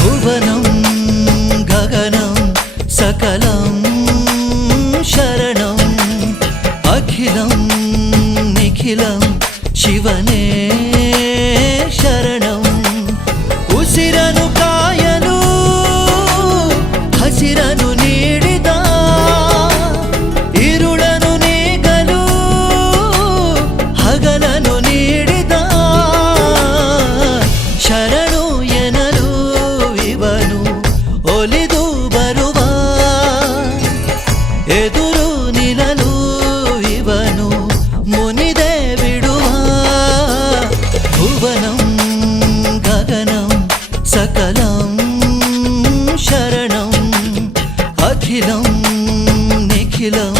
ಭುವನಂ ಗಗನಂ ಸಕಲಂ ಶರಣಂ ಅಖಿಲಂ ನಿಖಿಲಂ ಶಿವನೇ ಶರಣಂ. ಉಸಿರನು ಕಾಯಲು ಹಸಿರನು ನೀಡಿದ, ಇರುಳನು ನೀಗಲು ಹಗಲನು ನೀಡಿದ, ಶರಣು ಎನಲು ಇವನು ಒಲಿದು ಬರುವ, ಎದುರು ನಿಲ್ಲಲು ಇವನು ಮುನಿದೆ ಬಿಡುವ. ಭುವನಂ ಗಗನಂ ಸಕಲಂ ಶರಣಂ ಅಖಿಲಂ ನಿಖಿಲಂ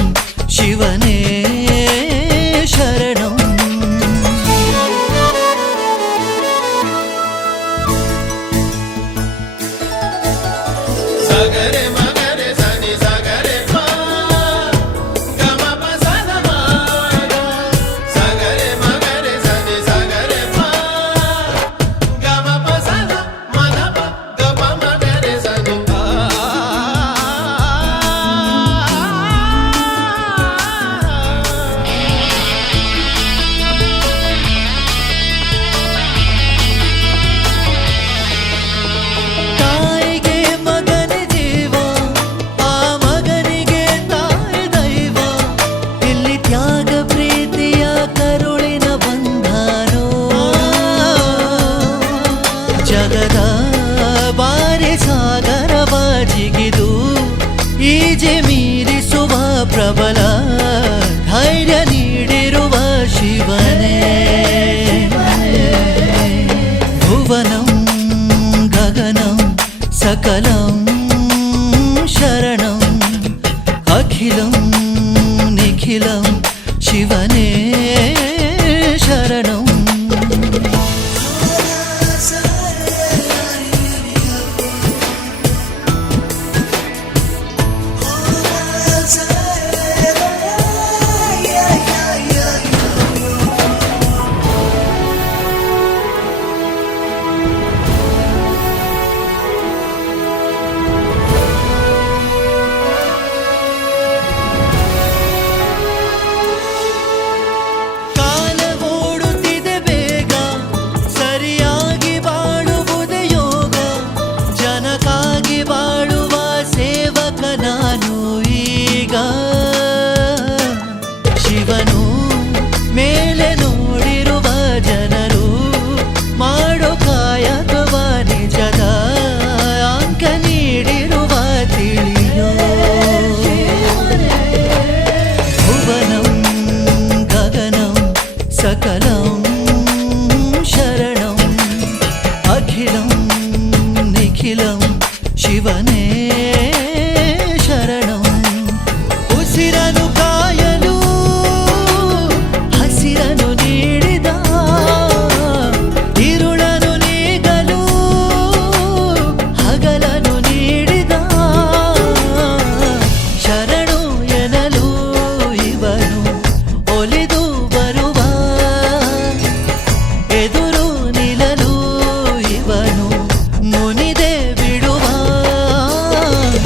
ಶಿವನೇ ಶರಣಂ. ಸಗರೆ ಮಗರೆ ಸನಿ ಸಗರೆ ಪ ಗಮ ಪ ಸದ ಮ ಸಗರೆ ಮಗರೆ ಸನಿ ಸಗರೆ ಪ ಗಮ ಪ ಸದ ಮದ ಪ ಗಮ ಮಗರೆ ಸನಿ ಪ. ತಾಯಿಗೆ ಮಗನ ಜೀವ, ಆ ಮಗನಿಗೆ ತಾಯಿ ದೈವ, ಇಲ್ಲಿ ತ್ಯಾಗ ಪ್ರೀತಿಯ ಕರುಳಿನ ಬಂಧನೋ. ಜಗದ ಬಾರಿ ಸಾಗರವ ಜಿಗಿದು ಈಜೆ ಮೀರಿಸುವ ಪ್ರಬಲ ಧೈರ್ಯ ನೀಡಿರುವ ಶಿವನೇ. ಭುವನಂ ಗಗನಂ ಸಕಲಂ ಶರಣಂ ಅಖಿಲಂ ನಿಖಿಲಂ ಶಿವನೇ ಶರಣಂ. ಕಾಲ ಓಡುತ್ತಿದೆ ಬೇಗ, ಸರಿಯಾಗಿ ಬಾಳುವುದೇ ಯೋಗ, ಜನಕ್ಕಾಗಿ ಬಾಳುವ ಸೇವಕ ನಾನು ಈಗ. ಶಿವನು ಮೇಲೆ ನೋಡಿರುವ ಜನರು ಮಾಡೋ ಕಾಯಕವ ನಿಜದ ಅಂಕ ನೀಡಿರುವ ತಿಳಿಯೋ. ಭುವನಂ ಗಗನಂ ಸಕಲಂ ಶರಣಂ ಅಖಿಲಂ ನಿಖಿಲಂ ಶಿವನೇ ಶರಣಂ. ಉಸಿರನು ಕಾಯಲು ಹಸಿರನು ನೀಡಿದ, ಇರುಳನು ನೀಗಲು ಹಗಲನು ನೀಡಿದ, ಶರಣು ಎನಲು ಇವನು ಒಲಿದು ಬರುವ, ಎದುರು ನಿಲ್ಲಲು ಇವನು ಮುನಿದೆ ಬಿಡುವ.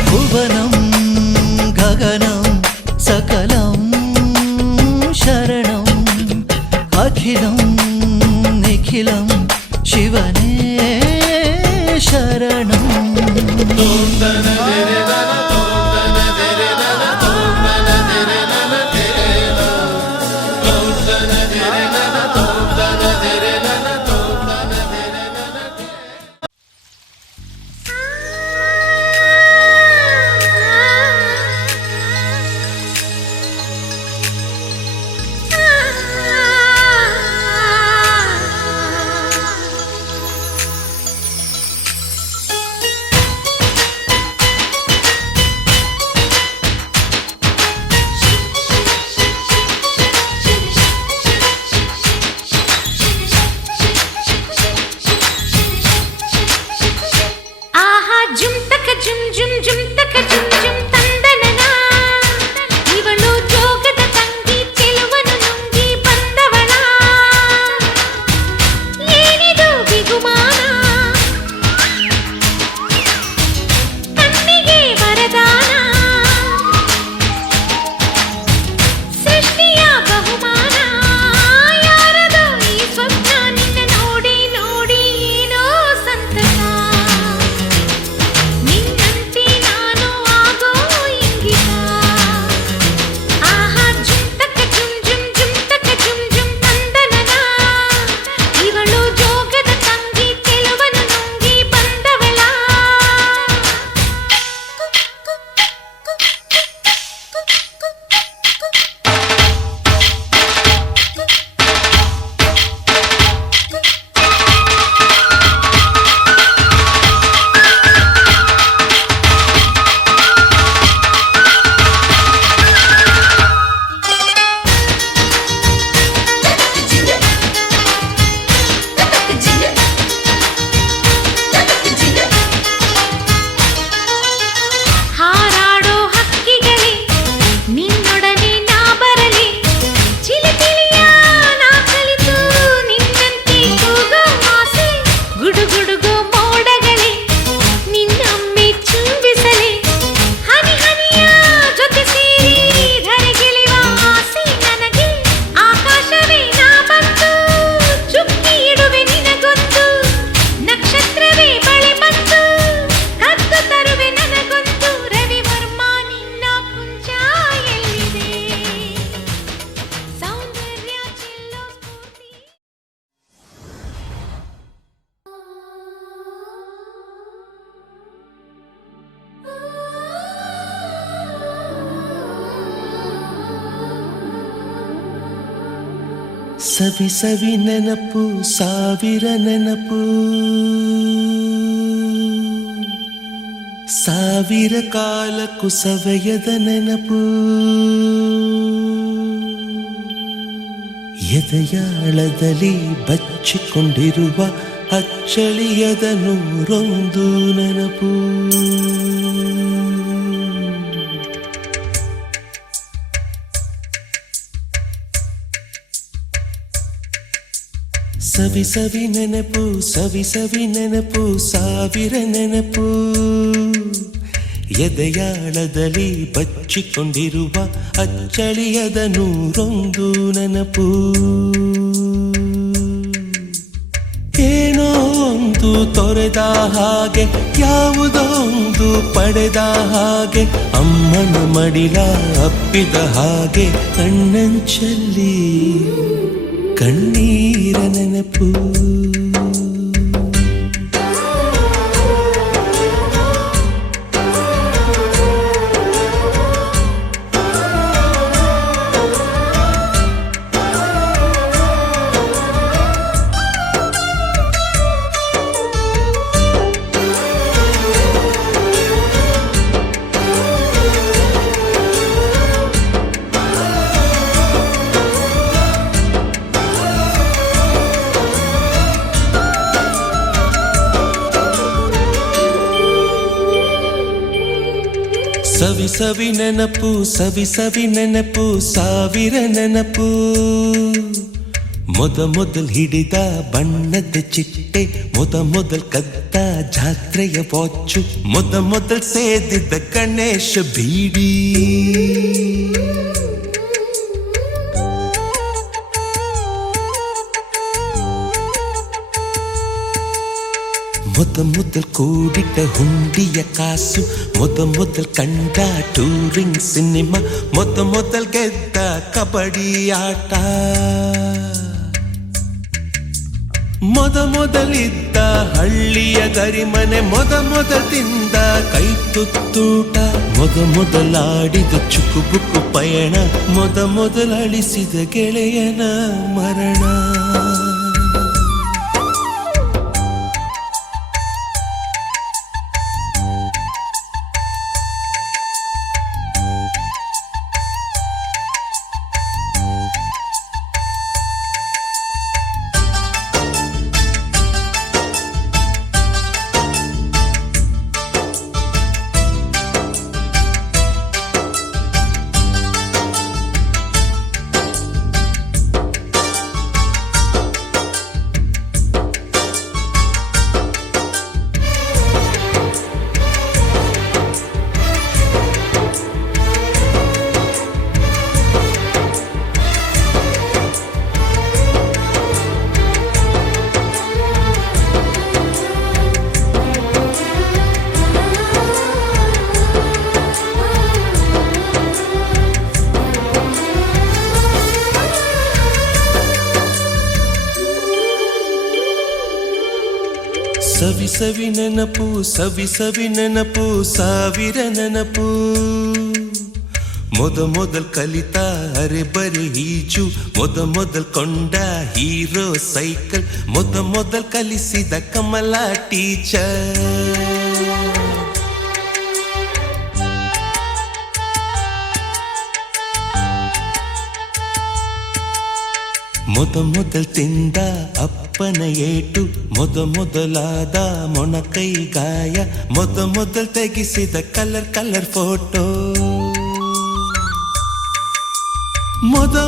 ಭುವನಂ ಗಗನಂ ಸಕಲಂ ಶರಣಂ ಅಖಿಲಂ ನಿಖಿಲಂ ಶಿವನೇ ಶರಣಂ. ತೋಂದನ ತೆರೆ ನನ ತೋಂದನ ತೆರೆ ನನ ತೋಂದನ ತೆರೆ ನನ ತೆರೆ ನ ತೋಂದನ ತೆರೆ ನನ ತೋಂದನ ತೆರೆ ನನ ತೋಂದನ ತೆರೆ ನನ ತೆರೆ. ಸವಿ ಸವಿ ನೆನಪು ಸಾವಿರ ನೆನಪು ಸಾವಿರ ಕಾಲಕ್ಕೂ ಸವೆಯದ ನೆನಪು ಎದೆಯಾಳದಲ್ಲಿ ಬಚ್ಚಿಕೊಂಡಿರುವ ಅಚ್ಚಳಿಯದ ನೂರೊಂದು ನೆನಪು ಸವಿ ಸವಿ ನೆನಪು ಸವಿ ಸವಿ ನೆನಪು ಸಾವಿರ ನೆನಪು ಎದೆಯಾಳದಲ್ಲಿ ಬಚ್ಚಿಕೊಂಡಿರುವ ಅಚ್ಚಳಿಯದ ನೂರೊಂದು ನೆನಪು ಏನೋ ಒಂದು ತೊರೆದ ಹಾಗೆ ಯಾವುದೋ ಒಂದು ಪಡೆದ ಹಾಗೆ ಅಮ್ಮನ ಮಡಿಲ ಅಪ್ಪಿದ ಹಾಗೆ ಕಣ್ಣಂಚಲ್ಲಿ ಕಣ್ಣೀರ ನೆನಪು ಸವಿ ಸವಿ ನೆನಪು ಸವಿ ಸವಿ ನೆನಪು ಸಾವಿರ ನೆನಪು ಮೊದಲ್ ಹಿಡಿದ ಬಣ್ಣದ ಚಿಟ್ಟೆ ಮೊದಲ್ ಕದ್ದ ಜಾತ್ರೆಯ ವಾಚು ಮೊದಲ್ ಸೇದಿದ್ದ ಗಣೇಶ ಬೀಡಿ ಮೊದಲ್ ಕೂಡಿಟ್ಟ ಹುಂಡಿಯ ಕಾಸು ಮೊದಲ್ ಕಂಡ ಟೂರಿಂಗ್ ಸಿನಿಮಾ ಮೊದಲ್ ಗೆದ್ದ ಕಬಡ್ಡಿ ಆಟ ಮೊದಲಿದ್ದ ಹಳ್ಳಿಯ ಗರಿಮನೆ ಮೊದಲ್ ತಿಂದ ಕೈ ತುತ್ತೂಟ ಮೊದಲಾಡಿದ ಚುಕುಬುಕು ಪಯಣ ಮೊದಲಳಿಸಿದ ಗೆಳೆಯನ ಮರಣ ಸವಿ ಸವಿ ನೆನಪು ಸವಿ ಸವಿ ನೆನಪು ಸಾವಿರ ನೆನಪು ಮೊದಲ್ ಕಲಿತ ಅರೆಬರೆ ಈಜು ಮೊದಲ್ ಕೊಂಡ ಹೀರೋ ಸೈಕಲ್ ಮೊದಲ್ ಕಲಿಸಿದ ಕಮಲ ಟೀಚರ್ ಮೊದಲ್ ತಿಂದ ಅಪ್ಪನ ಏಟು ಮೊದಲಾದ ಮೊಣಕೈ ಗಾಯ ಮೊದಲ್ ತೆಗೆಸಿದ ಕಲರ್ ಫೋಟೋ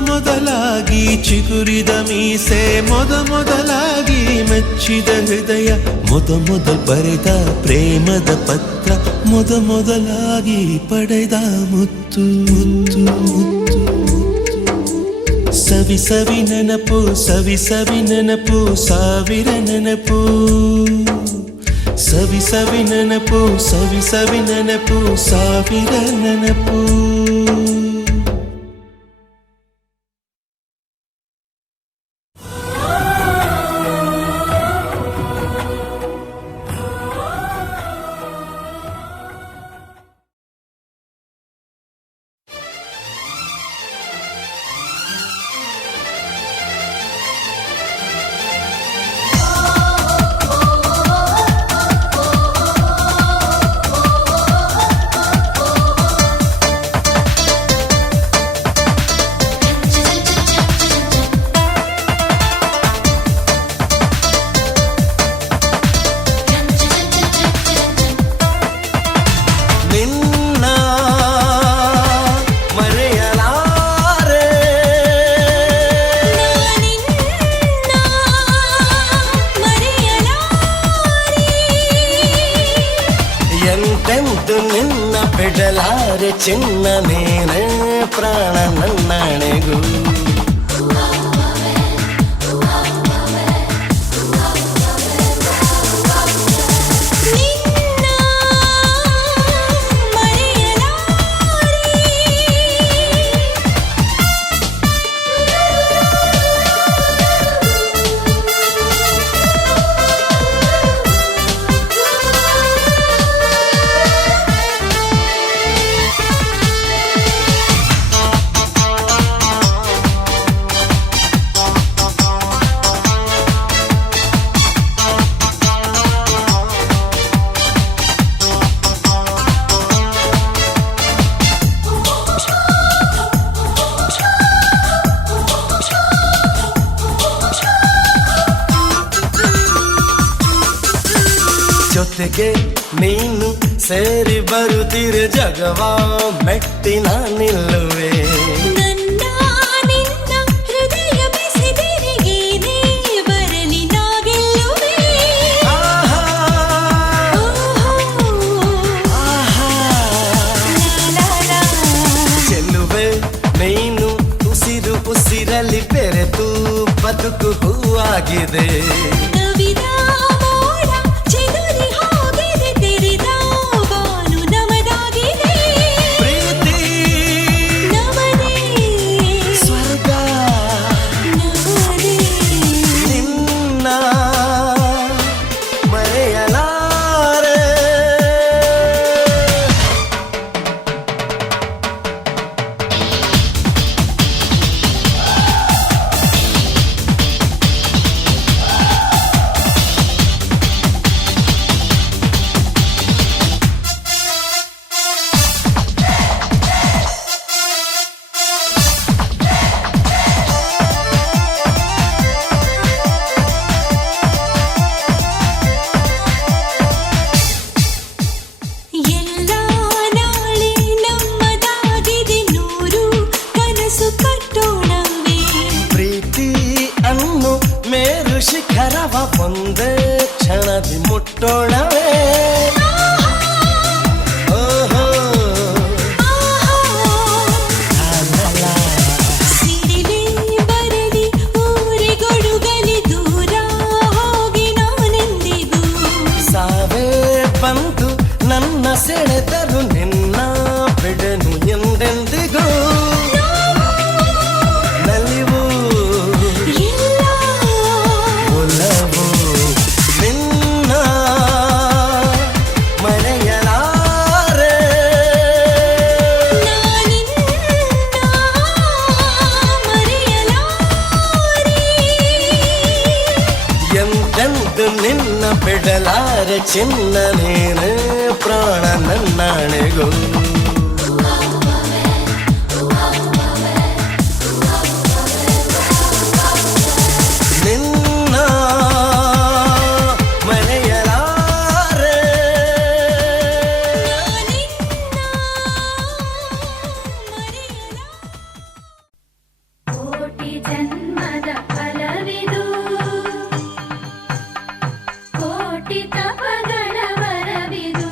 ಮೊದಲಾಗಿ ಚಿಗುರಿದ ಮೀಸೆ ಮೊದಲಾಗಿ ಮೆಚ್ಚಿದ ಹೃದಯ ಮೊದಲ್ ಬರೆದ ಪ್ರೇಮದ ಪತ್ರ ಮೊದಲಾಗಿ ಪಡೆದ ಮುತ್ತು ಸವಿ ಸವಿ ನೆನಪು ಸವಿ ಸವಿ ನೆನಪು ಸಾವಿರ ನೆನಪು ಸವಿ ಸವಿ ನೆನಪು ಸವಿ ಸವಿ ನೆನಪು ಸಾವಿರ ನೆನಪು ಎಂತೆಂದು ನಿನ್ನ ಬಿಡಲಾರೆ ಚಿನ್ನ ನೀನೇ ಪ್ರಾಣ ನನ್ನಣೆಗೂ ಜೊತೆಗೆ ನೀನು ಸೇರಿ ಬರುತ್ತಿರೆ ಜಗವ ಮೆಟ್ಟಿ ನಿಲ್ಲುವೆ ನನ್ನ ನಿನ್ನ ಹೃದಯ ಬೆಸೆದೆರಿಗೇನೆ ಬರಲಿ ನಾ ಗೆಲ್ಲುವೆ ಚೆಲ್ಲುವೆ ನೀನು ಉಸಿರು ಉಸಿರಲ್ಲಿ ಬೆರೆತು ಬದುಕು ಹೂವಾಗಿದೆ ಶಿಖರವ ಒಂದೇ ಕ್ಷಣದಿ ಮುಟ್ಟೋಣವೇ ಓಹೋ ಸಿಡಿಲಿ ಬರಲಿ ಊರಿಗೊಡುಗಲಿ ದೂರ ಹೋಗಿ ನಾನೆಂದಿಗೂ ಸಾವೇ ಬಂದು ನನ್ನ ಸೆಳೆದರು ನಿನ್ನ ಬಿಡನು ಎಂದೆಂದಿಗೂ ನಿನ್ನ ಬಿಡಲಾರೆ ಚಿನ್ನ ನೀನೇ ಪ್ರಾಣ ನನ್ನಣೆಗೂ ನಿನ್ನ ಮರೆಯಲಾರೆ ಕೋಟಿ ಜನ್ಮದ ಫಲವಿದು ಕೋಟಿ ತಪಗಳ ವರವಿದು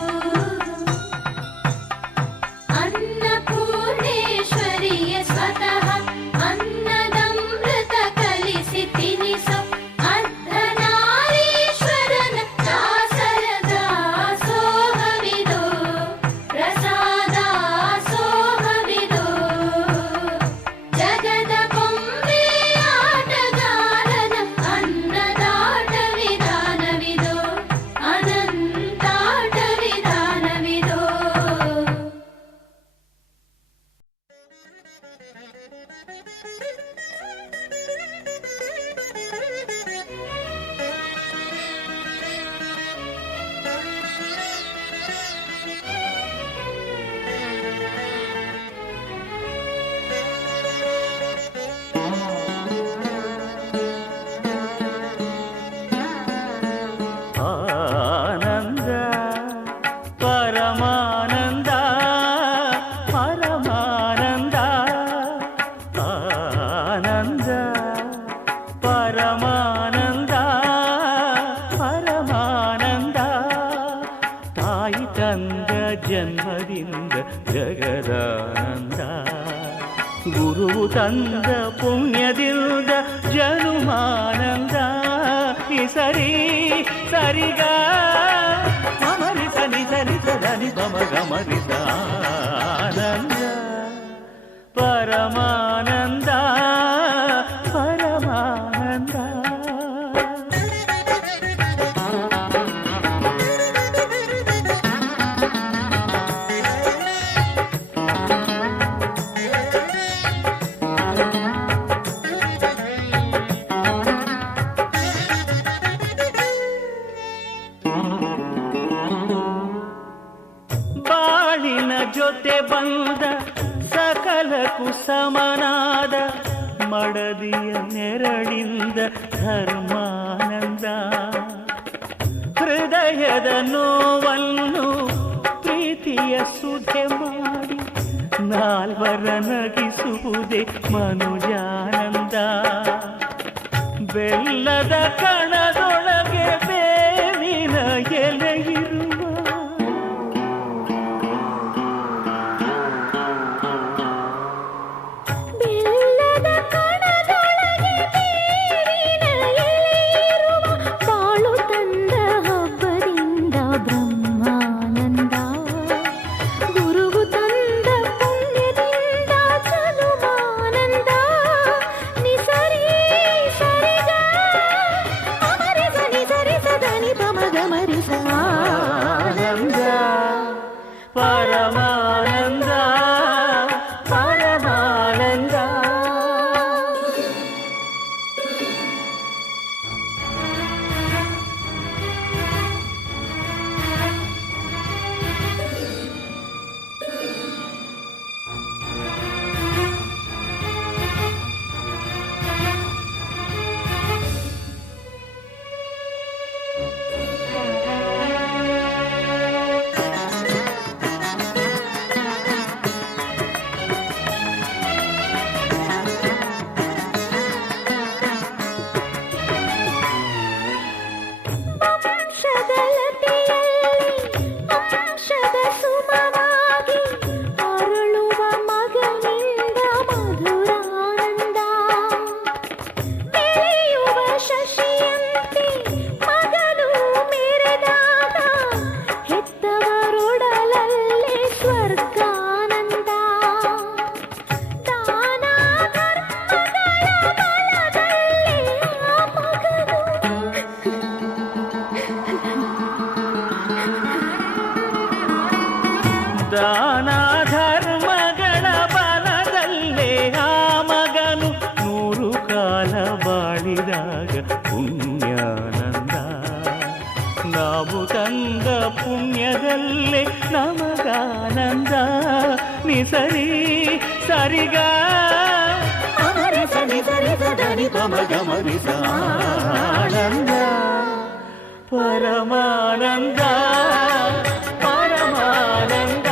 ತಾಯಿ ತಂದ ಜನ್ಮದಿಂದ ಜಗದಾನಂದ ಗುರು ತಂದ ಪುಣ್ಯದಿಂದ ಜನುಮಾನಂದ ಈ ಸರಿ ಸರಿಗ ಗಮರಿಸ ನಿಸರಿಸ ಧನಿ ಗಮ ಗಮರಿಸ ಆನಂದ ಪರಮಾನಂದ ಪರಮಾನಂದ. ಬಾಳಿನ ಜೊತೆ ಬಂದ ಸಕಲಕ್ಕೂ ಸಮನಾದ ಮಡದಿಯ ನೆರಳಿಂದ ಧರ್ಮಾನಂದ ಹೃದಯದ ನೋವನ್ನು ಪ್ರೀತಿಯ ಸುಧೆ ಮಾಡಿ ನಾಲ್ವರ ನಗಿಸುವುದೇ ಮನುಜಾನಂದ ಬೆಲ್ಲದ ಕಣದೊಳಗೆ ಬೇವಿನ ಎಲೆಯಿರುವ ಪರಮಾನಂದ ಪರಮಾನಂದ. ದಾನ ಧರ್ಮಗಳ ಬಲದಲ್ಲೇ ಆ ಮಗನು 100 ಕಾಲ ಬಾಳಿದಾಗ ಪುಣ್ಯಾನಂದ ನಾವು ತಂದ ಪುಣ್ಯದಲ್ಲೇ ನಮಗಾನಂದ ನಿಸರಿ ಸರಿಗ ಧನಿ ಪಮ ಗಮರಿಸ ಆನಂದ ಪರಮಾನಂದ ಪರಮಾನಂದ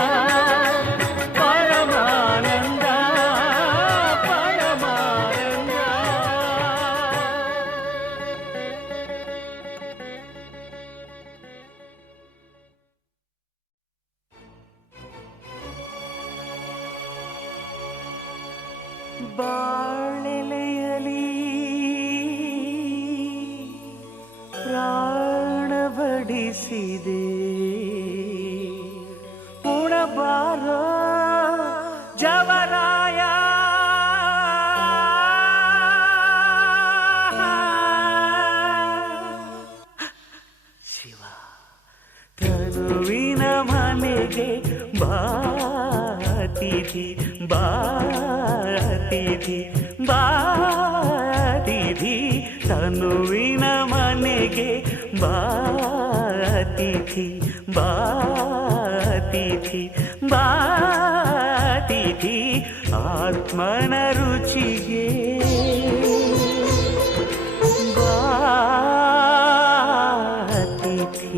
ಪರಮಾನಂದ ಪರಮಾನಂದ. ಬಾಳೆಲೆಯಲಿ ಪ್ರಾಣ ಬಡಿಸಿದೆ ಉಣಬಾರೋ ಜವರಾಯ ಶಿವ ತನುವಿನ ಮನೆಗೆ ಬಾತಿಥಿ ಬಾತಿಥಿ ಬಾತಿಥಿ ತನುವಿನ ಮನೆಗೆ ಬಾತಿಥಿ ಬಾತಿಥಿ ಬಾತಿಥಿ ಆತ್ಮನ ರುಚಿಗೆ ಬಾತಿಥಿ.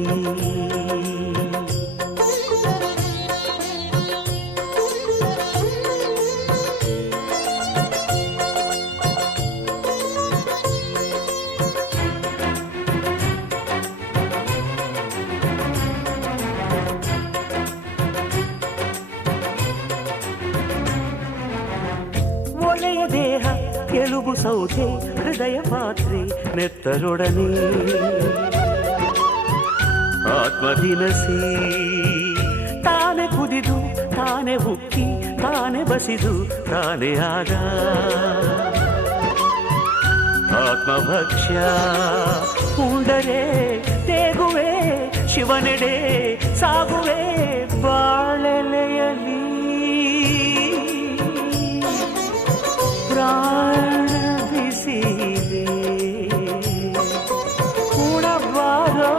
ಎಲುಬು ಸೌಧೆ ಹೃದಯ ಪಾತ್ರೆ ನೆತ್ತರೊಡನೆ ಆತ್ಮದಿನಸಿ ತಾನೆ ಕುದಿದು ತಾನೆ ಉಕ್ಕಿ ತಾನೆ ಬಸಿದು ತಾನೆ ಆದ ಆತ್ಮಭಕ್ಷ್ಯ ಉಂಡರೆ ತೇಗುವೆ ಶಿವನೆಡೆ ಸಾಗುವೆ ಬಾಳೆಲೆಯಲಿ ಪ್ರಾಣ ಬಿಸಿದೆ ಉಣಬಾರೋ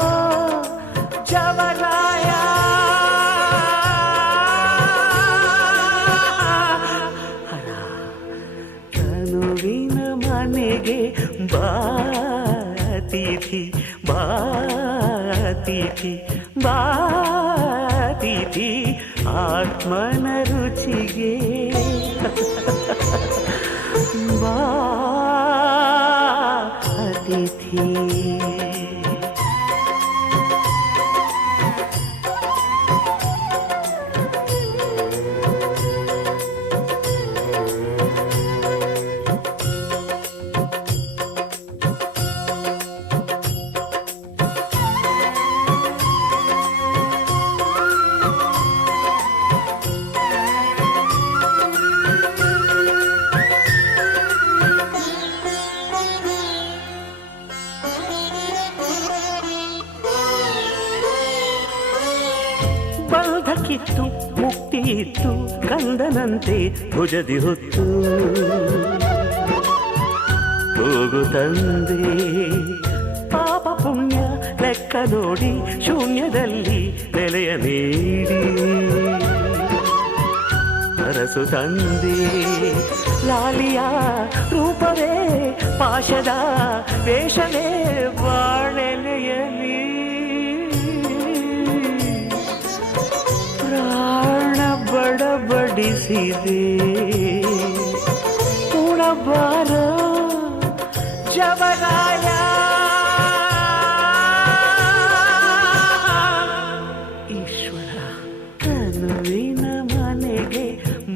ಜವರಾಯ ತನುವಿನ ಮನೆಗೆ ಬಾತಿಥಿ ಬಾತಿಥಿ ಬಾತಿಥಿ ಆತ್ಮನ ರುಚಿಗೆ ಬಾ ಅತಿಥಿ ಬಂಧಕ್ಕಿತ್ತು ಮುಕ್ತಿ ಇತ್ತು ಕಂದನಂತೆ ಭುಜದಿ ಹೊತ್ತು ಹೋಗು ತಂದೆ ಪಾಪ ಪುಣ್ಯ ಲೆಕ್ಕ ನೋಡಿ ಶೂನ್ಯದಲ್ಲಿ ನೆಲೆಯ ನೀಡಿ ಅರಸು ತಂದೆ ಲಾಲಿಯ ರೂಪವೇ ಪಾಶದ ವೇಷವೇ ಬಾಳೆಲೆಯಲಿ ಪ್ರಾಣ ಬಡಬಡಿಸಿದೆ ಉಣಬಾರ ಜವರಾಯ ಈಶ್ವರ ತನುವಿನ ಮನೆಗೆ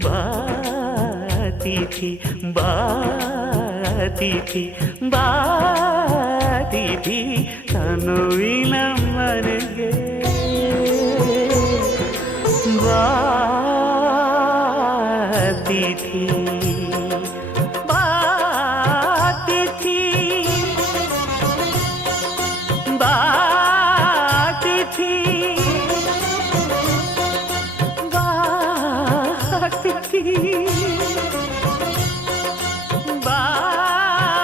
ಬಾತಿಥಿ ಬಾತಿಥಿ ಬಾತಿಥಿ ತನುವಿನ ಮನೆಗೆ ಬಾತಿಥಿ ಬಾತಿಥಿ ಬಾತಿಥಿ ಬಾತಿಥಿ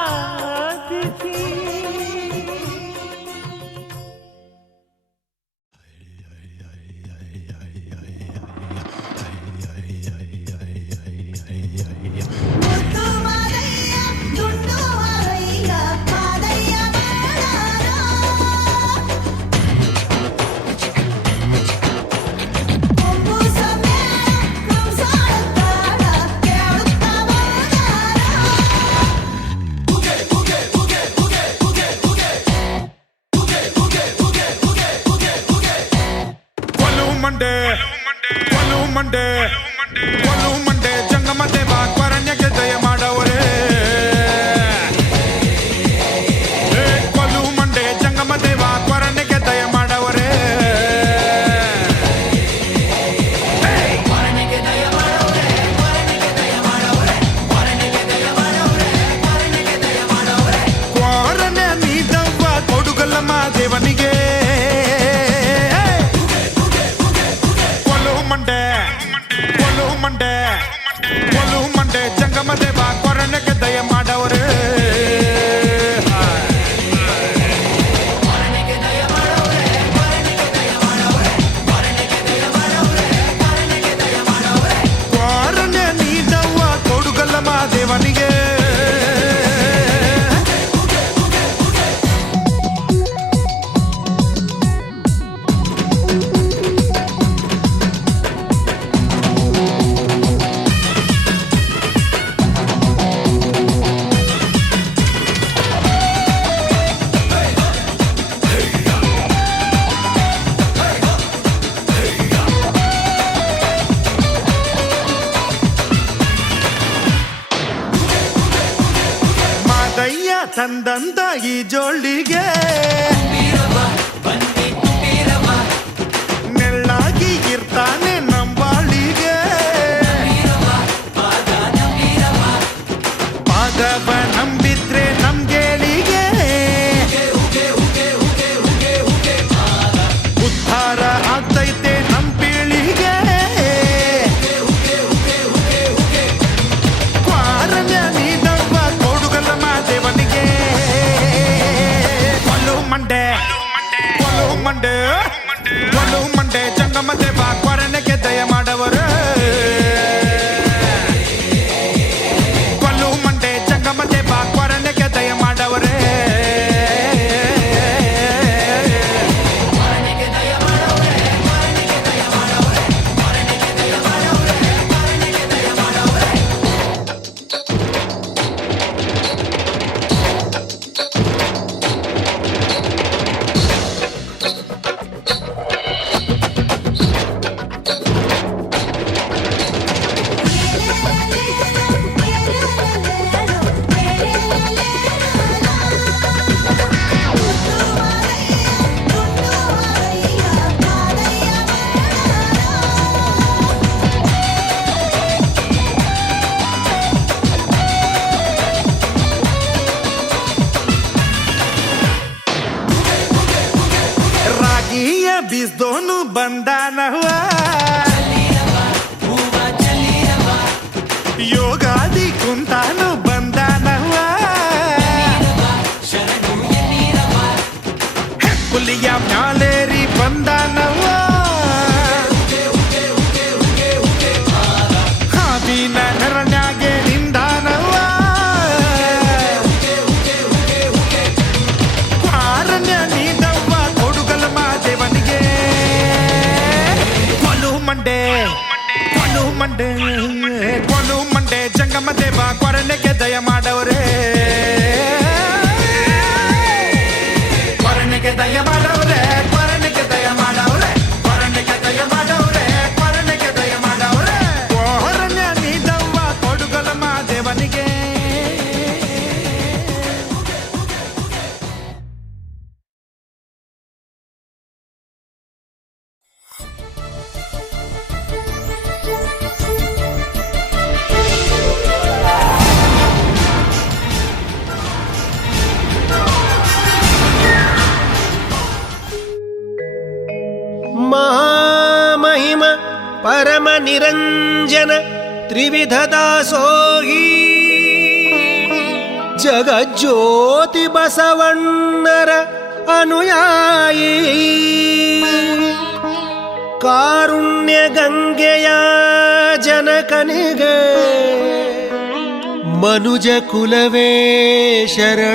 ಬಾತಿಥಿ ಮುತ್ತು ಮಾದಯ್ಯ ದುಂಡು ಮಾದಯ್ಯ ಮಾದಯ್ಯ ಬಾಳಾರ ಕೊಂಬು ಸಮೇಳ ಕಂಸಾಳತ್ತಾಳ ಕೇಳುತ್ತಾ ಒಲು ಮಂಡೆ ಒಲು ಮಂಡೆ ಜಂಗಮ ದೇವ ಕೊರಣ್ಯಕ್ಕೆ ದಯ ಮಾಡವರೇ ಕೊಲು ಮಂಡೆ ಜಂಗಮ ದೇವ ಕೊರಣ್ಯಕ್ಕೆ ದಯ ಮಾಡವರೇ ಕೊರಣ್ಯ ನೀದವ್ವ ಕೊಡುಗಲ್ಲಮ್ಮ ದೇವನಿಗೆ ಒಲು ಮಂಡೆ ಜಂಗಮ ದೇವ ಕೊರಣ್ಯಕ್ಕೆ ದಯ ಮಾಡವರೇ ಕೊರಣ್ಯ ನೀದವ್ವ ಕೊಡುಗಲ್ಲಮ್ಮ ದೇವನಿಗೆ ಚಂದಂತ ಈ ಜೋಳಿಗೆ ನೆಳ್ಳಾಗಿ ಇರ್ತಾನೆ ನಂಬಾಳಿಗೆ ಪಾದವ ನಂಬಿದ್ರೆ ನಮ್ಗೇಳಿಗೆ ಉದ್ಧಾರ ಆಗ್ತೈತೆ ನಮ್ ಪೀಳಿಗೆ ಕ್ವಾರಣ್ಯ ನೀಡವ್ವ ಕೊಡುಗಲ ಮಾದೇವನಿಗೆ ಒಲು ಮಂಡೆ ಜಂಗಮ ದೇವ ಕ್ವಾರಣ್ಯಕ್ಕೆ ದಯ ಮಾಡವರು ಕೊಲ್ಲು ಮಂಡೆ ಜಂಗಮ ದೇವ ಕ್ವಾರಣ್ಯಕ್ಕೆ ದಯ ಮಾಡವರೇ ರಾಗಿಯ ಬೀಸ್ದೋನು ಬಂದಾನವ ಯೋಗಾದಿ ಕುಂತಾನು ಬಂದಾನವ ಹುಲಿಯ ಮ್ಯಾಲೇರಿ ಬಂದಾನವ ಹಾದಿನ ನೆರಳ್ಯಾಗೆ ನಿಂದಾನವ ಕ್ವಾರಣ್ಯ ನೀಡವ್ವ ಕೊಡುಗಲ ಮಾದೇವನಿಗೆ ಕೊಲು ಮಂಡೆ ಜಂಗಮ ದೇವ ಕ್ವಾರಣ್ಯಕ್ಕೆ ದಯ ಮಾಡವರೇ ಕ್ವಾರಣ್ಯಕ್ಕೆ ದಯ ಮಾಡವರೇ ಕ್ವಾರಣ್ಯಕ್ಕೆ ದಯ ಮಾಡವರೇ ಕ್ವಾರಣ್ಯಕ್ಕೆ ದಯ ಮಾಡವರೇ ಕ್ವಾರಣ್ಯಕ್ಕೆ ದಯ ಮಾಡವರೇ ಕ್ವಾರಣ್ಯ ನೀಡವ್ವ ಕೊಡುಗಲ ಮಾದೇವನಿಗೆ ಮಹಾಮಹಿಮ ಪರಮ ನಿರಂಜನ ತ್ರಿವಿಧ ದಾಸೋಹಿ ಜಗಜ್ಯೋತಿ ಬಸವಣ್ಣರ ಅನುಯಾಯಿ ಕಾರುಣ್ಯ ಗಂಗೆಯ ಜನಕನಿಗೆ ಮನುಜ ಕುಲವೇ ಶರಣಾಗಿದೆ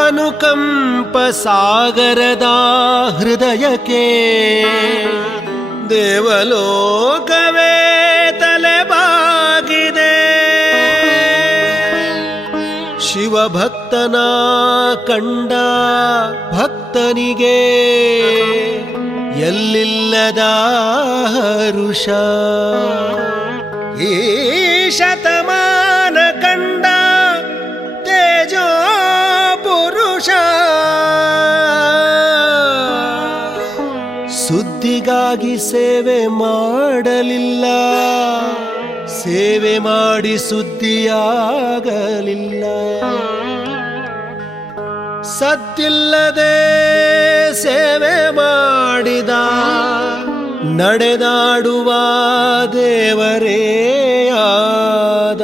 ಅನುಕಂಪ ಸಾಗರದ ಹೃದಯಕ್ಕೆ ದೇವಲೋಕವೇ ತಲೆಬಾಗಿದೆ ಶಿವಭಕ್ತನ ಕಂಡ ಭಕ್ತನಿಗೆ ಎಲ್ಲಿಲ್ಲದ ಹರುಷ ಈ ಶತಮಾನ ಕಂಡ ತೇಜೋ ಪುರುಷ ಸುದ್ದಿಗಾಗಿ ಸೇವೆ ಮಾಡಲಿಲ್ಲ ಸೇವೆ ಮಾಡಿ ಸುದ್ದಿಯಾಗಲಿಲ್ಲ ಸದ್ದಿಲ್ಲದೆ ಸೇವೆ ಮಾಡಿದ ನಡೆದಾಡುವ ದೇವರೇ ಆದ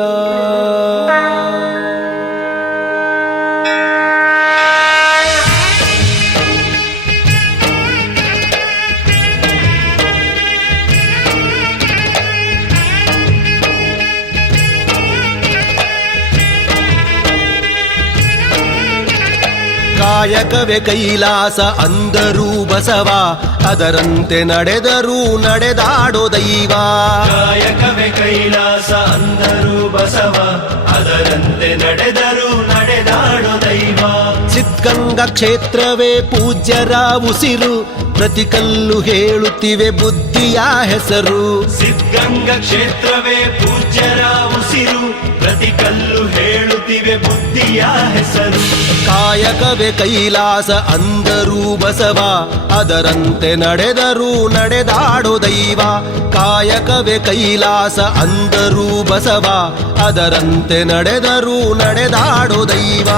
ಕಾಯಕವೇ ಕೈಲಾಸ ಅಂದರು ಬಸವ ಅದರಂತೆ ನಡೆದರೂ ನಡೆದಾಡೋ ದೈವ. ಕಾಯಕವೇ ಕೈಲಾಸ ಅಂದರು ಬಸವ, ಅದರಂತೆ ನಡೆದರು ನಡೆದಾಡೋ ದೈವ. ಸಿದ್ಧಗಂಗಾ ಕ್ಷೇತ್ರವೇ ಪೂಜ್ಯರ ಉಸಿರು, ಪ್ರತಿ ಕಲ್ಲು ಹೇಳುತ್ತಿವೆ ಬುದ್ಧಿಯ ಹೆಸರು. ಸಿದ್ಧಗಂಗಾ ಕ್ಷೇತ್ರವೇ ಪೂಜ್ಯರ ಉಸಿರು, ಪ್ರತಿ ಕಲ್ಲು ಹೇಳುತ್ತಿವೆ ಬುದ್ಧಿಯ ಹೆಸರು. ಕಾಯಕವೇ ಕೈಲಾಸ ಅಂದರು ಬಸವ, ಅದರಂತೆ ನಡೆದರೂ ನಡೆದಾಡೋ ದೈವ. ಕಾಯಕವೇ ಕೈಲಾಸ ಅಂದರು ಬಸವ, ಅದರಂತೆ ನಡೆದರೂ ನಡೆದಾಡೋ ದೈವ.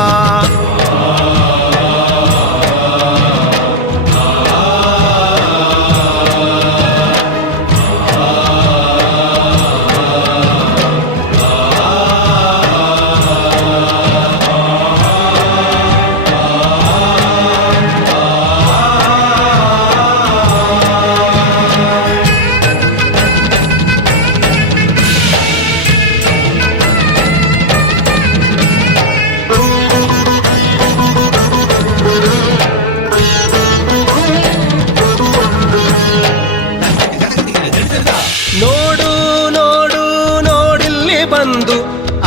ನೋಡು ನೋಡು ನೋಡಿಲ್ಲಿ ಬಂದು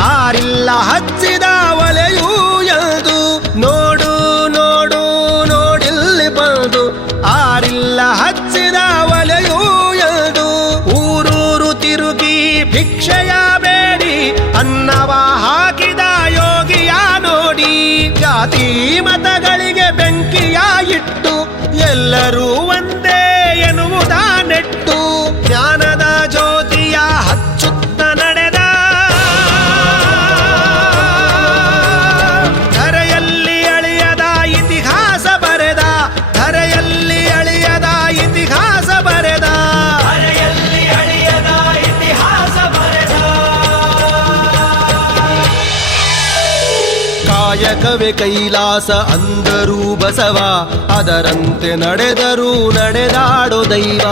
ಆರಿಲ್ಲ ಹಚ್ಚಿದ ಒಲೆಯೂ ಎಂದು. ನೋಡು ನೋಡು ನೋಡಿಲ್ಲಿ ಬಂದು ಆರಿಲ್ಲ ಹಚ್ಚಿದ ಒಲೆಯೂ ಎಂದು. ಊರೂರು ತಿರುಗಿ ಭಿಕ್ಷೆಯ ಬೇಡಿ ಅನ್ನವ ಹಾಕಿದ ಯೋಗಿಯ ನೋಡಿ. ಜಾತಿ ಮತಗಳಿಗೆ ಬೆಂಕಿಯ ಇಟ್ಟು ಎಲ್ಲರೂ ಒಂದೇ ಎನ್ನುವುದ ನೆಟ್ಟು ಜ್ಞಾನದ ಜ್ಯೋತಿಯ ಹಚ್ಚುತ್ತ ನಡೆದ. ಧರೆಯಲ್ಲಿ ಅಳಿಯದ ಇತಿಹಾಸ ಬರೆದ, ಧರೆಯಲ್ಲಿ ಅಳಿಯದ ಇತಿಹಾಸ ಬರೆದ, ಧರೆಯಲ್ಲಿ ಅಳಿಯದ ಇತಿಹಾಸ ಬರೆದ. ಕಾಯಕವೇ ಕೈಲಾಸ ಅಂದರು ಬಸವ, ಅದರಂತೆ ನಡೆದರೂ ನಡೆದಾಡೋ ದೈವ.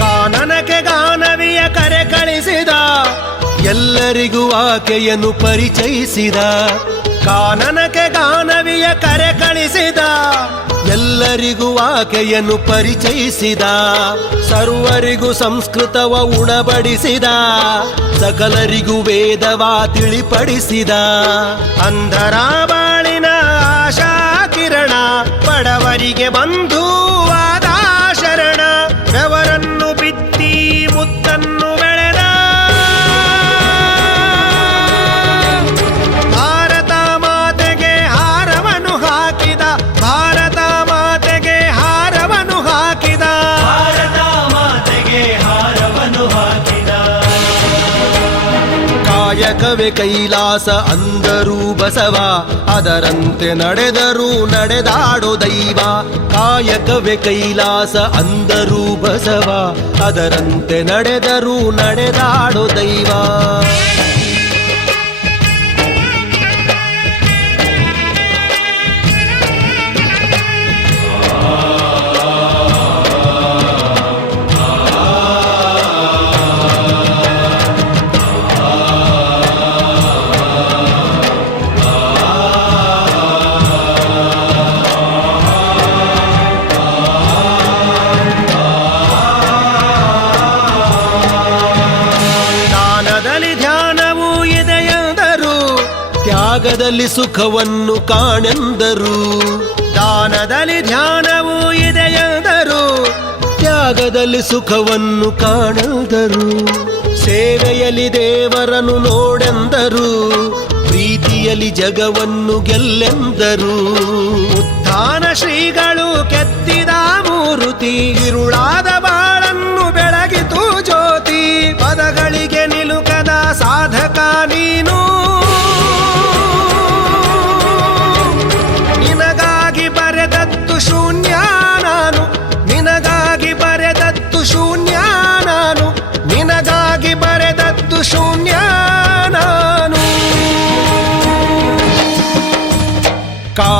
ಕಾನನಕ್ಕೆ ಗಾನವಿಯ ಕರೆ ಕಳಿಸಿದ, ಎಲ್ಲರಿಗೂ ಆಕೆಯನ್ನು ಪರಿಚಯಿಸಿದ. ಕಾನನಕ್ಕೆ ಗಾನವಿಯ ಕರೆ ಕಳಿಸಿದ, ಎಲ್ಲರಿಗೂ ಆಕೆಯನ್ನು ಪರಿಚಯಿಸಿದ. ಸರ್ವರಿಗೂ ಸಂಸ್ಕೃತವ ಉಣಬಡಿಸಿದ, ಸಕಲರಿಗೂ ವೇದವ ತಿಳಿಪಡಿಸಿದ. ಅಂಧರ ಬಾಳಿನ ಆಶಾ ಕಿರಣ, ಬಡವರಿಗೆ ಬಂಧುವಾದ ಶರಣ. ಬೆವರನ್ನು ಬಿತ್ತಿ ಮುತ್ತನ್ನು ಬೆಳೆದ, ಭಾರತ ಮಾತೆಗೆ ಹಾರವನ್ನು ಹಾಕಿದ, ಭಾರತ ಮಾತೆಗೆ ಹಾರವನ್ನು ಹಾಕಿದ, ಭಾರತ ಮಾತೆಗೆ ಹಾರವನ್ನು ಹಾಕಿದ. ಕಾಯಕವೇ ಕೈಲಾಸ ಅಂದರು ಬಸವ, ಅದರಂತೆ ನಡೆದರೂ ನಡೆದಾಡೋ ದೈವ. ಕಾಯಕವೇ ಕೈಲಾಸ ಅಂದರು ಬಸವ, ಅದರಂತೆ ನಡೆದರೂ ನಡೆದಾಡೋ ದೈವ. ತ್ಯಾಗದಲ್ಲಿ ಸುಖವನ್ನು ಕಾಣೆಂದರು. ದಾನದಲ್ಲಿ ಧ್ಯಾನವೂ ಇದೆಯೆಂದರು, ತ್ಯಾಗದಲ್ಲಿ ಸುಖವನ್ನು ಕಾಣೆಂದರು. ಸೇವೆಯಲ್ಲಿ ದೇವರನ್ನು ನೋಡೆಂದರು, ಪ್ರೀತಿಯಲ್ಲಿ ಜಗವನ್ನು ಗೆಲ್ಲೆಂದರು. ಉತ್ಥಾನ ಶ್ರೀಗಳು ಕೆತ್ತಿದ ಮೂರುತಿ, ಇರುಳಾದ ಬಾಳನ್ನು ಬೆಳಗಿತು ಜ್ಯೋತಿ. ಪದಗಳಿಗೆ ನಿಲುಕದ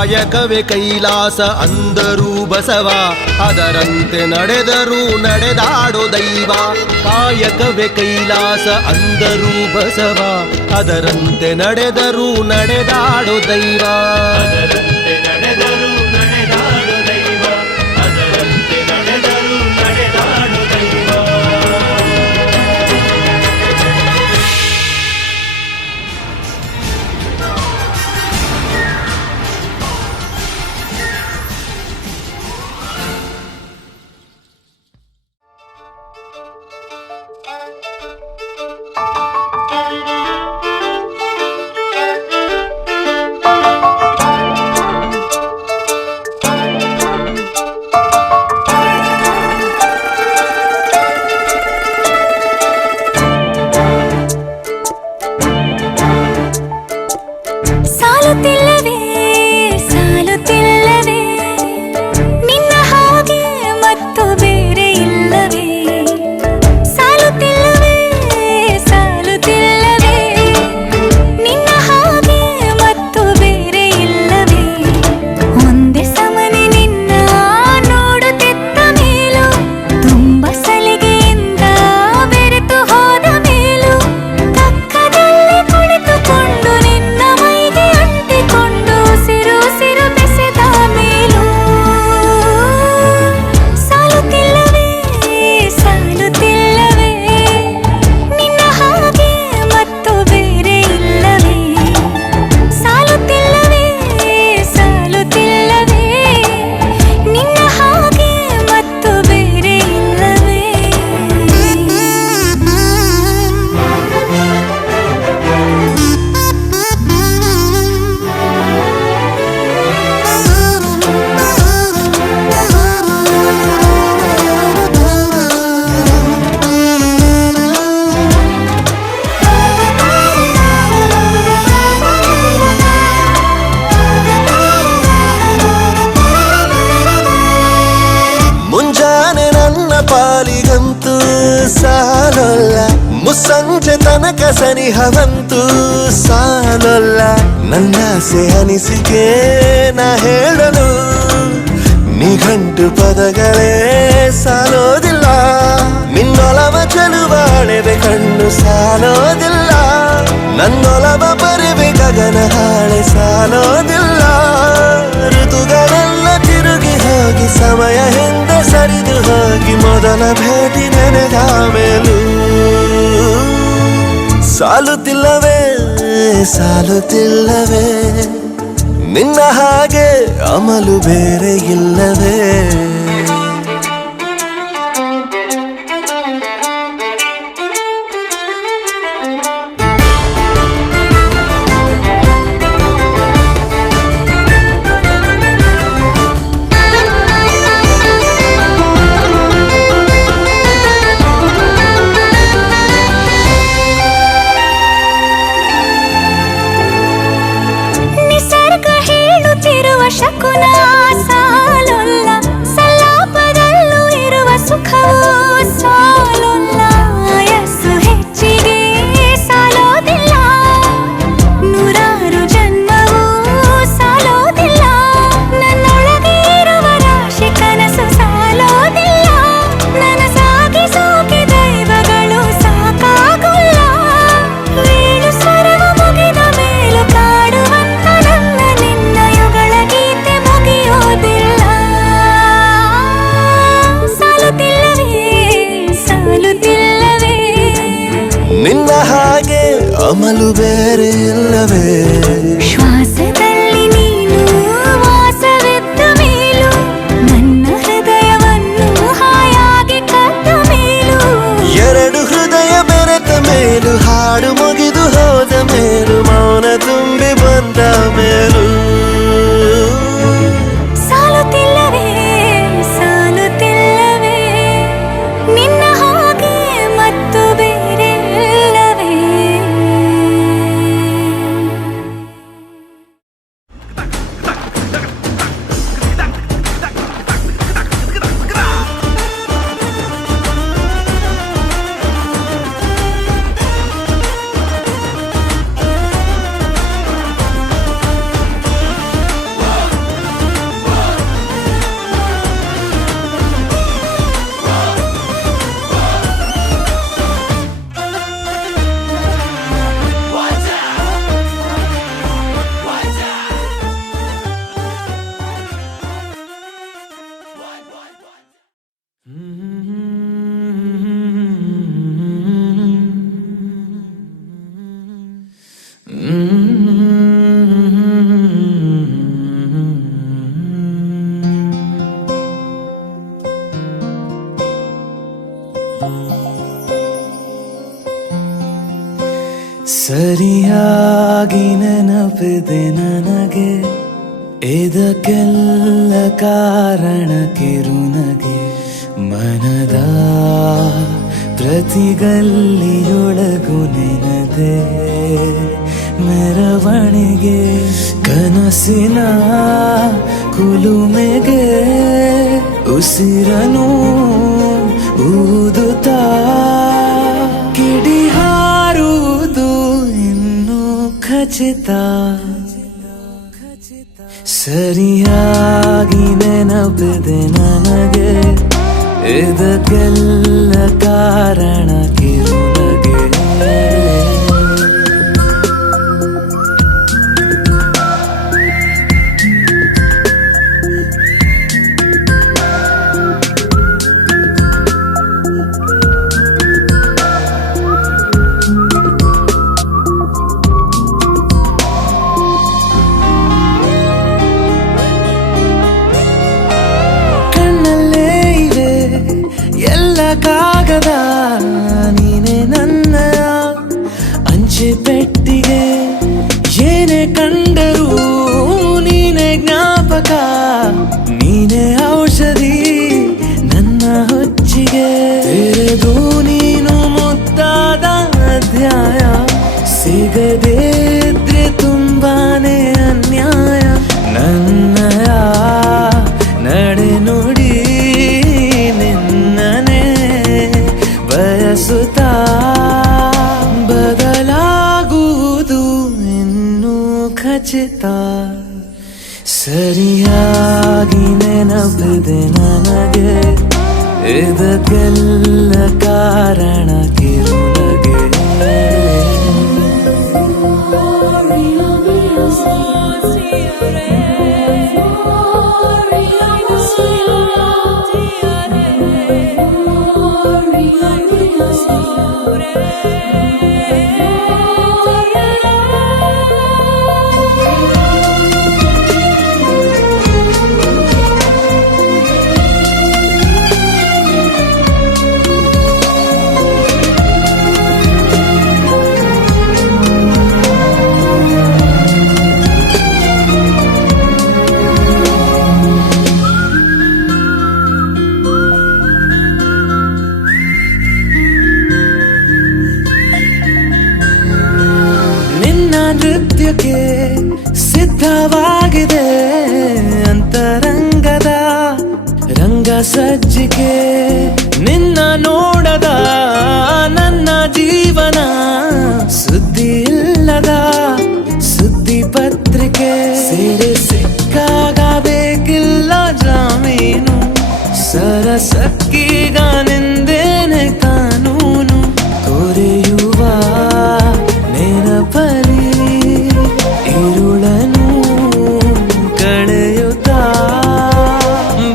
ಕಾಯಕವೇ ಕೈಲಾಸ ಅಂದರೂ ಬಸವ ಅದರಂತೆ ನಡೆದರೂ ನಡೆದಾಡೋ ದೈವ ಕಾಯಕವೇ ಕೈಲಾಸ ಅಂದರೂ ಬಸವ ಅದರಂತೆ ನಡೆದರೂ ನಡೆದಾಡೋ ದೈವ ಅದರಂತೆ ನಡೆದರು ನಡೆದಾಡು ದೈವ ಅದರಂತೆ ನಡೆದರು ನಡೆದಾಡು ದೈವ ಸಾಲುತ್ತಿಲ್ಲವೇ ಸಾಲುತ್ತಿಲ್ಲವೇ ನಿನ್ನ ಹಾಗೆ ಮತ್ತು ಬೇರೆ ಇಲ್ಲವೇ ಸಾಲುತ್ತಿಲ್ಲವೇ ಸಾಲುತ್ತಿಲ್ಲವೇ ನಿನ್ನ ಹಾಗೆ ಮತ್ತು ಬೇರೆ ಇಲ್ಲವೇ ಒಂದೇ ಸಮನೆ ನಿನ್ನ ನೋಡುತ್ತಿದ್ದ ಮೇಲೂ ತುಂಬ ಸಲಿಗೆಯಿಂದ ಬೆರೆತು ಹೋದ ಮೇಲೂ ಪಕ್ಕದಲ್ಲಿ ಕುಳಿತುಕೊಂಡು ನಿನ್ನ ಮೈಗೆ ಅಂಟಿಕೊಂಡು ಉಸಿರು ಉಸಿರು ಬೆಸೆದ ಮೇಲೂ ಸಾಲುತ್ತಿಲ್ಲವೇ ಸಾಲುತ್ತಿಲ್ಲವೇ ನಿನ್ನ ಹಾಗೆ ಮತ್ತು ಬೇರೆ ಇಲ್ಲವೇ ಸಾಲುತ್ತಿಲ್ಲವೇ ಸಾಲುತ್ತಿಲ್ಲವೇ ನಿನ್ನ ಹಾಗೆ ಮತ್ತು ಬೇರೆ ಇಲ್ಲವೇ ಮುಂಜಾನೆ ನನ್ನ ಪಾಲಿಗಂತೂ ಸಾಲೊಲ್ಲ ಮುಸ್ಸಂಜೆ ತನಕ ಸನಿಹವಂತೂ ಸಾಲೊಲ್ಲ ನನ್ನಾಸೆ ಅನಿಸಿಕೆ ನಾ ಹೇಳಲು ನಿಘಂಟು ಪದಗಳೇ ಸಾಲೋದಿಲ್ಲ ನಿನ್ನೊಲವ ಚೆಲುವಾಳೆವೆ ಕಣ್ಣು ಸಾಲೋದಿಲ್ಲ ನನ್ನೊಲವ ಬರೆವೆ ಗಗನ ಹಾಳೆ ಸಾಲೋದಿಲ್ಲ ಋತುಗಳೆಲ್ಲ ತಿರುಗಿ ಹೋಗಿ ಸಮಯ ಹಿಂದೆ ಸರಿದು ಹೋಗಿ ಮೊದಲ ಭೇಟಿ ನೆನೆದ ಮೇಲೂ ಸಾಲುತ್ತಿಲ್ಲವೇ ಸಾಲುತ್ತಿಲ್ಲವೇ ನಿನ್ನ ಹಾಗೆ ಅಮಲು ಬೇರೆ ಇಲ್ಲವೇ ನಿಸರ್ಗ ಹೇಳುತ್ತಿರುವ ಶಕುನ ಸಾಲೊಲ್ಲ ಸಲಾಪದಲ್ಲೂ ಇರುವ ಸುಖವೂ ಸಾಲೊಲ್ಲ ವಯಸ್ಸು ಹೆಚ್ಚಿಗೆ ಸಾಲೋದಿಲ್ಲ ನೂರಾರು ಜನ್ಮವೂ ಸಾಲೋದಿಲ್ಲ ನನ್ನೊಳಗೆ ಇರುವ ರಾಶಿ ಕನಸು ಸಾಲೋದಿಲ್ಲ ನನಸಾಗಿ ಸೋಕಿ ದೈವಗಳು ಸಾಕಾಗುಲ್ಲ ವೇಣು ಸ್ವರವ ಮುಗಿದ ಮೇಲೂ ಕಾಡುವಂತ ನನ್ನ ನಿನ್ನ ಯುಗಳ ಗೀತೆ ಮುಗಿಯೋದಿಲ್ಲ ಸಾಲುತ್ತಿಲ್ಲವೇ ಸಾಲುತ್ತಿಲ್ಲವೇ ನಿನ್ನ ಹಾಗೆ ಅಮಲು ಬೇರೆ ಇಲ್ಲವೇ ಶ್ವಾಸದಲ್ಲಿ ನೀನು ವಾಸವಿದ್ದ ಮೇಲೂ ನನ್ನ ಹೃದಯವನ್ನು ಹಾಯಾಗಿ ಕದ್ದ ಮೇಲೂ ಎರಡು ಹೃದಯ ಬೆರೆತ ಮೇಲೂ ಹಾಡು ಮುಗಿದು ಹೋದ ಮೇಲೂ ಮೌನ ತುಂಬಿ ಬಂದ ಮೇಲೂ ಸರಿಯಾಗಿ ನೆನಪಿದೆ ನನಗೆ ಇದಕ್ಕೆಲ್ಲ ಕಾರಣ ಕಿರುನಗೆ ಮನದ ಪ್ರತಿಗಲ್ಲಿಯೊಳಗು ನೆನದೆ ಮೆರವಣಿಗೆ ಕನಸಿನ ಕುಲುಮೆಗೆ ಉಸಿರನು ಊದುತ್ತಾ ಕಿಡಿ ಹಾರುವುದು ಇನ್ನೂ ಖಚಿತ ಸರಿಯಾಗಿ ನೆನಪಿದೆ ನನಗೆ ಇದಕ್ಕೆಲ್ಲ ಕಾರಣ ಕಿರುನಗೆ ಕಾಗದ ನೀನೆ ನನ್ನ ಅಂಚೆ ಪೆಟ್ಟಿಗೆ ಏನೇ ಕಂಡರೂ ನೀನೆ ಜ್ಞಾಪಕ ನೀನೆ ಔಷಧಿ ನನ್ನ ಹೊಚ್ಚಿಗೆ ತೆರೆದು ನೀನು ಮುದ್ದಾದ ಅಧ್ಯಾಯ ಸಿಗದೇ ಇದ್ರೆ ತುಂಬಾನೇ ಅನ್ಯಾಯ ನನ್ನಯ ನಡೆ ನುಡಿ ಬಯಸುತ್ತಾ ಬದಲಾಗುವುದು ಇನ್ನೂ ಖಚಿತ ಸರಿಯಾಗಿ ನೆನಪಿದೆ ನನಗೆ ಇದಕ್ಕೆಲ್ಲ ಕಾರಣ ಕಿರುನಗೆ ನೃತ್ಯಕ್ಕೆ ಸಿದ್ಧವಾಗಿದೆ ಅಂತರಂಗದ ರಂಗ ಸಜ್ಜಿಕೆ ನಿನ್ನ ನೋಡದ ನನ್ನ ಜೀವನ ಸುದ್ದಿ ಇಲ್ಲದ ಸುದ್ದಿ ಪತ್ರಿಕೆ ಸೇರೆ ಸಿಕ್ಕಾಗ ಬೇಕಿಲ್ಲ ಜಾಮೀನು ಸರಸಕ್ಕೀಗ ನಿಂದೇನೆ ಕಾನೂನು ಕೊರೆಯುವ ನೆನಪಲಿ ഇരുളനു ಕಳೆಯುತ್ತಾ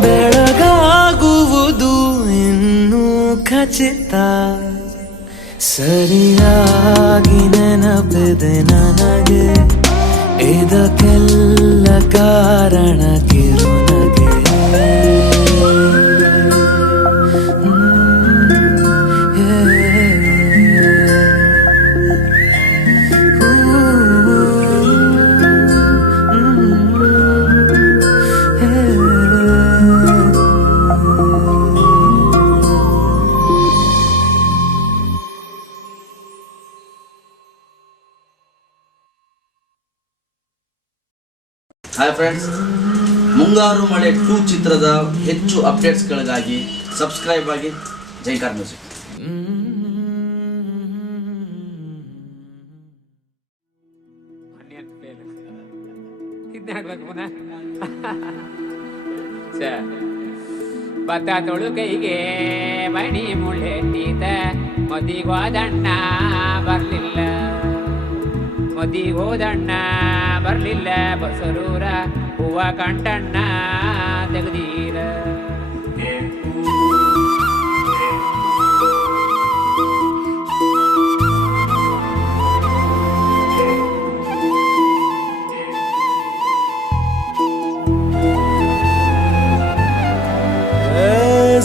ಬೆಳಗಾಗುವುದು ಇನ್ನೂ ಖಚಿತ ಸರಿಯಾಗಿ ನೆನಪಿದೆ ನನಗೆ ಇದಕ್ಕೆಲ್ಲ ಕಾರಣ ಕಿರುನಗೆ ಹಾಯ್ ಫ್ರೆಂಡ್ಸ್, ಮುಂಗಾರು ಮಳೆ 2 ಚಿತ್ರದ ಹೆಚ್ಚು ಅಪ್ಡೇಟ್ಸ್ಗಳಿಗಾಗಿ ಸಬ್ಸ್ಕ್ರೈಬ್ ಆಗಿ ಜೈಕಾರ್ ಮ್ಯೂಸಿಕ್. ಭತ್ತ ತೊಳುಕೈಗೆ ಮಣಿ ಮುಳ್ಳೆಟ್ಟಿದ ಮದಿಗೋದಣ್ಣ ಬರ್ಲಿಲ್ಲ, ಮದಿಗೋದಣ್ಣ ಬರ್ಲಿಲ್ಲ, ಬಸರೂರ ಹೂವ ಕಂಟಣ್ಣ ತೆಗೆದೀರ.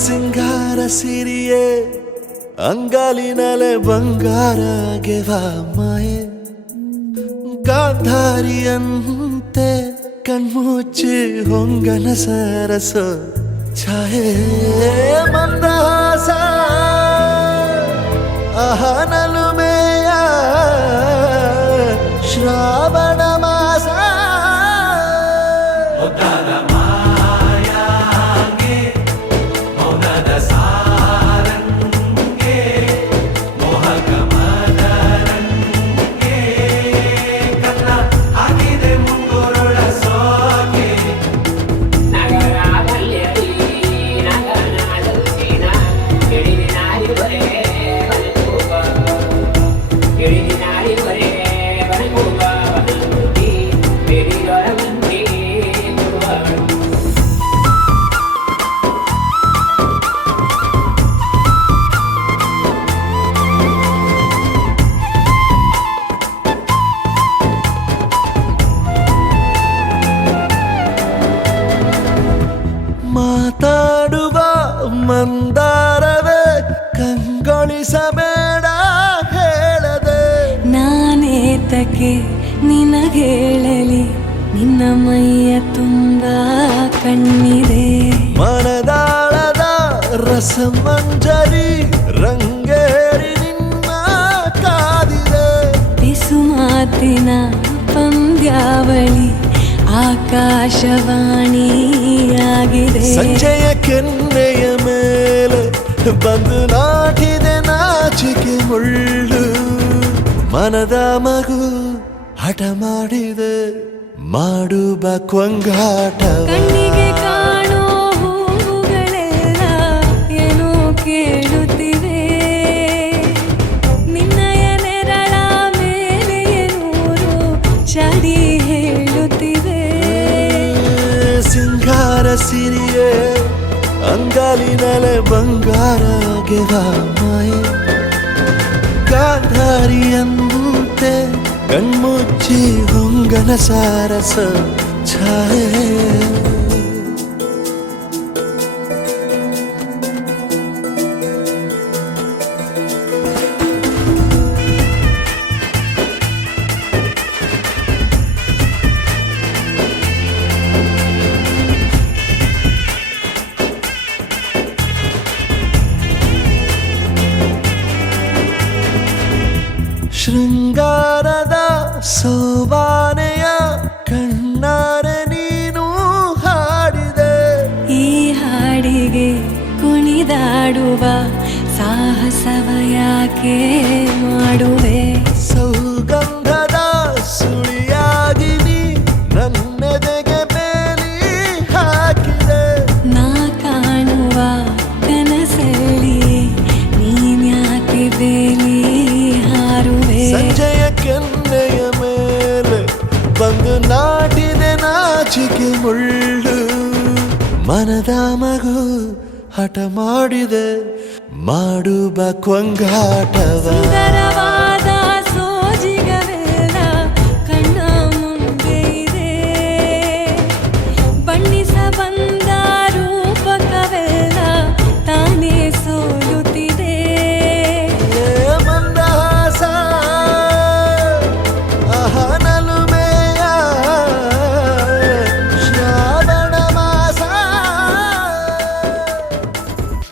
ಸಿಂಗಾರ ಸಿರಿಯೇ ಅಂಗಾಲಿನಲೆ ಬಂಗಾರ ಗೆವ ಮಾಯೆ ಗಾಂಧಾರಿಯಂತೆ ಕಣ್ಮುಚ್ಚಿ ಹೊಂಗನ ಸರಸ ಛಾಯೆ ಮಂದಹಾಸ ಅಹನಲುಮೆಯ ಶ್ರಾವಣ ಮಾಸ ಮಾತಾಡುವ ಮಂದಾರವೇ ಕಂಗೊಳಿಸಬೇಡ ಹೇಳದೆ ನಾನೇತಕ್ಕೆ ನಿನಗೇಳಲಿ ನಿನ್ನ ಮೈಯ ತುಂಬ ಕಣ್ಣಿದೆ ಮನದಾಳದ ರಸಮಂಜರಿ ರಂಗೇರಿ ನಿನ್ನ ಕಾದಿದೆ ಬಿಸು ಮಾತಿನ ಪಂದ್ಯಾವಳಿ ಆಕಾಶವಾಣಿಯಾಗಿದೆ ಸಂಜೆಯ ಕೆನ್ನೆಯ ಮೇಲೆ ಬಂದು ನಾಟಿದೆ ನಾಚಿಕೆ ಮುಳ್ಳು ಮನದ ಮಗು ಹಠ ಮಾಡಿದೆ ಮಾಡುವ ಕೊಂಗಾಟ ಕಣ್ಣಿಗೆ ಕಾಣೋ ಹೂವುಗಳೆಲ್ಲ ಏನೋ ಕೇಳುತ್ತಿವೆ ನಿನ್ನಯ ನೆರಳ ಮೇಲೆ ನೂರು ಚಡಿ ಹೇಳುತ್ತಿವೆ ಸಿಂಗಾರ ಸಿರಿಯೇ ಅಂಗಾಲಿನಲೆ ಬಂಗಾರ ಗೆವ ಮಾಯೆ ಗಾಂಧಾರಿಯಂತೆ ಕಣ್ಮುಚ್ಚಿ ಹೊಂಗನ ಸಾರಸ ಛಾಯೆ ಶೃಂಗಾರದ ಸೋಬಾನೆಯ ಕಣ್ಣಾರೆ ನೀನು ಹಾಡಿದೆ ಈ ಹಾಡಿಗೆ ಕುಣಿದಾಡುವ ಸಾಹಸವ ಯಾಕೆ ಮಾಡುವೆ ಸೌಗಂಧದ ಸುಳಿಯಾಗಿ ನೀ ನನ್ನೆದೆಗೆ ಬೇಲಿ ಹಾಕಿದೆ ನಾ ಕಾಣುವ ಕನಸಲ್ಲಿ ನೀನ್ಯಾಕೆ ಬೇಲಿ ಹಾರುವೆ ಸಂಜೆಯ ಕೆನ್ನೆಯ ಮೇಲೆ ಬಂದು ನಾಟಿದೆ ನಾಚಿಕೆ ಮುಳ್ಳು ಮನದ ಮಗು ಹಠ ಮಾಡಿದೆ ಮಾಡುವ ಕೊಂಗಾಟವ ಸುಂದರ